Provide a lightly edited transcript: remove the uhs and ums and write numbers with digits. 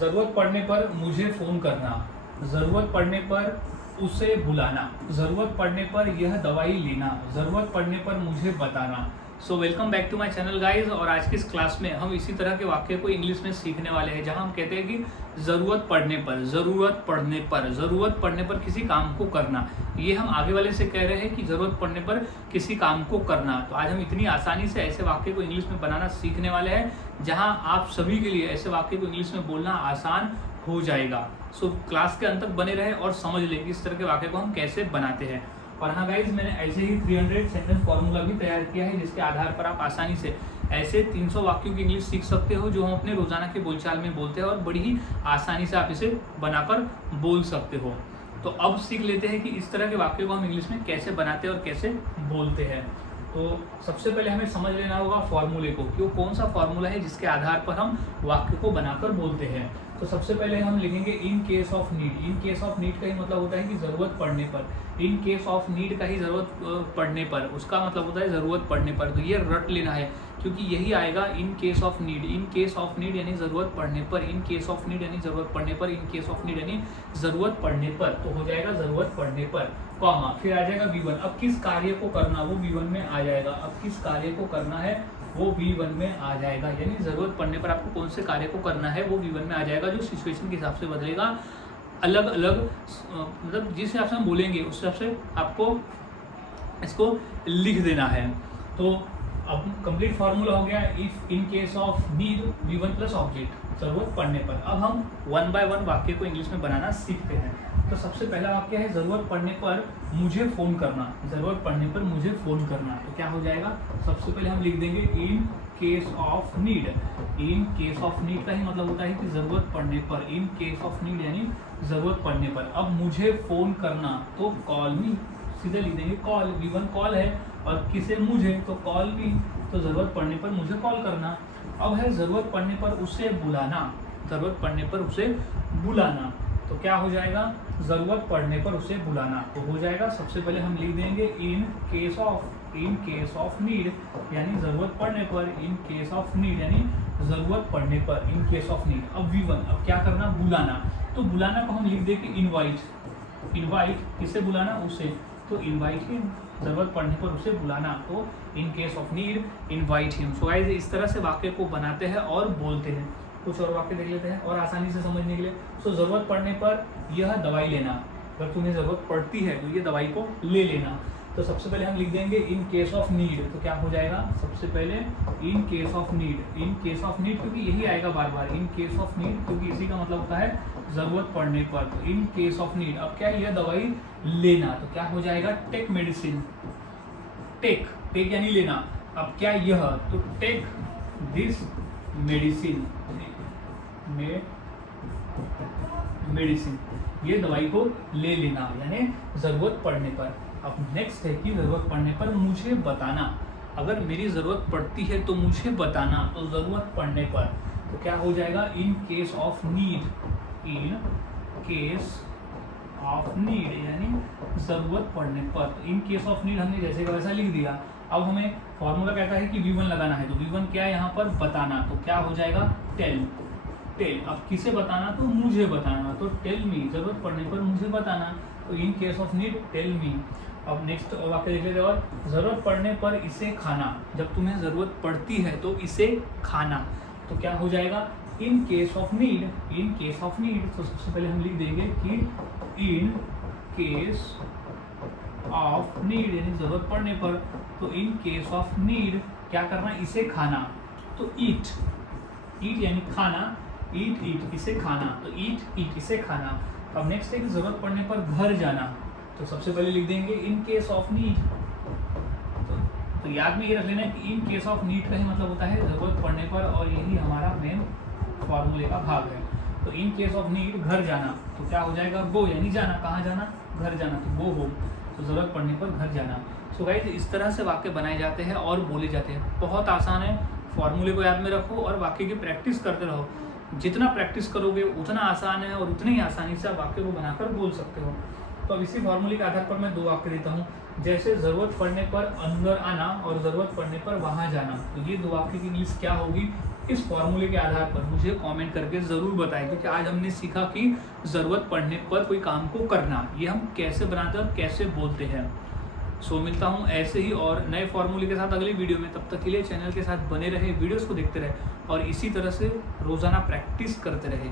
जरूरत पड़ने पर मुझे फोन करना, जरूरत पड़ने पर उसे बुलाना, जरूरत पड़ने पर यह दवाई लेना, जरूरत पड़ने पर मुझे बताना। So welcome back to my channel guys. और आज की इस क्लास में हम इसी तरह के वाक्य को इंग्लिश में सीखने वाले हैं, जहां हम कहते हैं कि जरूरत पड़ने पर, जरूरत पड़ने पर, जरूरत पड़ने पर किसी काम को करना। ये हम आगे वाले से कह रहे हैं कि जरूरत पड़ने पर किसी काम को करना। तो आज हम इतनी आसानी से ऐसे वाक्य को इंग्लिश में बनाना सीखने वाले हैं, जहां आप सभी के लिए ऐसे वाक्य को इंग्लिश में बोलना आसान हो जाएगा। सो क्लास के अंत तक बने रहे और समझ लें कि इस तरह के वाक्य को हम कैसे बनाते हैं। और हाँ गाइज, मैंने ऐसे ही 300 सेंटेंस फॉर्मूला भी तैयार किया है, जिसके आधार पर आप आसानी से ऐसे 300 वाक्यों की इंग्लिश सीख सकते हो, जो हम अपने रोजाना के बोलचाल में बोलते हैं, और बड़ी ही आसानी से आप इसे बनाकर बोल सकते हो। तो अब सीख लेते हैं कि इस तरह के वाक्यों को हम इंग्लिश में कैसे बनाते हैं और कैसे बोलते हैं। तो सबसे पहले हमें समझ लेना होगा फॉर्मूले को, कि वो कौन सा फॉर्मूला है जिसके आधार पर हम वाक्य को बनाकर बोलते हैं। तो सबसे पहले हम लिखेंगे इन case of need. In case of need का ही मतलब होता है कि जरूरत पड़ने पर। इन केस ऑफ नीड का ही जरूरत पड़ने पर, उसका मतलब होता है जरूरत पड़ने पर। तो ये रट लेना है, क्योंकि यही आएगा इन case of need. In case of need यानी जरूरत पड़ने पर, इन केस ऑफ नीड यानी जरूरत पड़ने पर, इन केस ऑफ नीड यानी जरूरत पड़ने पर। तो हो जाएगा जरूरत पड़ने पर, कॉमा, फिर आ जाएगा V1। अब किस कार्य को करना, वो V1 में आ जाएगा। अब किस कार्य को करना है वो V1 में आ जाएगा, यानी जरूरत पड़ने पर आपको कौन से कार्य को करना है वो V1 में आ जाएगा, जो सिचुएशन के हिसाब से बदलेगा। अलग अलग मतलब जिस हिसाब से हम बोलेंगे उस हिसाब से आपको इसको लिख देना है। तो अब कंप्लीट फार्मूला हो गया। If in case of need V1 plus object, जरूरत पड़ने पर। अब हम 1 बाय 1 वाक्य को इंग्लिश में बनाना सीखते हैं। तो सबसे पहला वाक्य है जरूरत पड़ने पर मुझे फोन करना। जरूरत पड़ने पर मुझे फोन करना, तो क्या हो जाएगा, सबसे पहले हम लिख देंगे इन case of need. In case of need का ही मतलब होता है कि जरूरत पड़ने पर। इन केस ऑफ नीड यानी जरूरत पड़ने पर। अब मुझे फोन करना, तो कॉल मी, सीधे लिख देंगे कॉल। V1 कॉल है, और किसे, मुझे, तो कॉल मी। तो जरूरत पड़ने पर मुझे कॉल करना। अब है जरूरत पड़ने पर उसे बुलाना। जरूरत पड़ने पर उसे बुलाना, तो क्या हो जाएगा, जरूरत पड़ने पर उसे बुलाना। तो हो जाएगा, सबसे पहले हम लिख देंगे इन case of. In case of need यानी जरूरत पड़ने पर। इन केस ऑफ नीड यानी जरूरत पड़ने पर, इन केस ऑफ नीड। अब V1, अब क्या करना, बुलाना। तो बुलाना को हम लिख देंगे इनवाइट। इनवाइट किसे बुलाना, उसे, तो इनवाइट हिम। जरूरत पड़ने पर उसे बुलाना, तो in case of need invite him. So guys, इस तरह से वाक्य को बनाते हैं और बोलते हैं। कुछ और वाक्य देख लेते हैं और आसानी से समझने के लिए। सो जरूरत पड़ने पर यह दवाई लेना, अगर तुम्हें जरूरत पड़ती है तो ये दवाई को ले लेना। तो सबसे पहले हम लिख देंगे इन केस ऑफ नीड, तो क्या हो जाएगा, सबसे पहले इन case of need. In case of need, क्योंकि यही आएगा बार बार, इन केस ऑफ नीड, क्योंकि इसी का मतलब होता है जरूरत पड़ने पर। तो इन केस ऑफ नीड, अब क्या, यह दवाई लेना, तो क्या हो जाएगा, टेक मेडिसिन। टेक, टेक यानी लेना। अब क्या यह, तो टेक दिस मेडिसिन। मेडिसिन, ये दवाई को ले लेना, यानी जरूरत पड़ने पर। अब नेक्स्ट है कि जरूरत पड़ने पर मुझे बताना। अगर मेरी जरूरत पड़ती है तो मुझे बताना, तो जरूरत पड़ने पर, तो क्या हो जाएगा, इन case of need. In case of need यानी जरूरत पड़ने पर। तो इन केस ऑफ नीड हमने जैसे का वैसा लिख दिया। अब हमें फॉर्मूला कहता है कि V1 लगाना है, तो V1 क्या है यहाँ पर, बताना, तो क्या हो जाएगा, टेल। टेल, अब किसे बताना, तो मुझे बताना, तो टेल मी। जरूरत पड़ने पर मुझे बताना, तो in case of need tell me. अब नेक्स्ट वाक्य देख लेते हैं। और जरूरत पड़ने पर इसे खाना। जब तुम्हें जरूरत पड़ती है तो इसे खाना, तो क्या हो जाएगा, इन case of need. In case of need, तो सबसे पहले हम लिख देंगे कि इन केस ऑफ नीड यानी जरूरत पड़ने पर। तो इन केस ऑफ नीड क्या करना, इसे खाना, तो ईट। ईट यानी खाना, ईट ईट इसे खाना, तो ईट ईट इसे खाना। अब नेक्स्ट है कि जरूरत पड़ने पर घर जाना, तो सबसे पहले लिख देंगे इन केस ऑफ नीड। तो याद में ये रख लेना कि इन केस ऑफ नीड का ही मतलब होता है जरूरत पड़ने पर, और यही हमारा मेन फॉर्मूले का भाग है। तो इन केस ऑफ नीड घर जाना, तो क्या हो जाएगा, गो यानी जाना, कहाँ जाना, घर जाना, तो गो हो। तो जरूरत पड़ने पर घर जाना। सो गाइस, इस तरह से वाक्य बनाए जाते हैं और बोले जाते हैं। बहुत आसान है, फॉर्मूले को याद में रखो और वाक्य की प्रैक्टिस करते रहो। जितना प्रैक्टिस करोगे उतना आसान है, और उतनी ही आसानी से आप वाक्य को बनाकर बोल सकते हो। तो अब इसी फॉर्मूले के आधार पर मैं 2 वाक्य देता हूँ, जैसे ज़रूरत पड़ने पर अंदर आना और ज़रूरत पड़ने पर वहाँ जाना। तो ये 2 वाक्य की इंग्लिश क्या होगी, इस फॉर्मूले के आधार पर मुझे कमेंट करके ज़रूर बताएं, क्योंकि आज हमने सीखा कि ज़रूरत पड़ने पर कोई काम को करना, ये हम कैसे बनाते हैं और कैसे बोलते हैं। सो मिलता हूँ ऐसे ही और नए फॉर्मूले के साथ अगली वीडियो में। तब तक के लिए चैनल के साथ बने रहे, वीडियोस को देखते रहे और इसी तरह से रोज़ाना प्रैक्टिस करते रहे।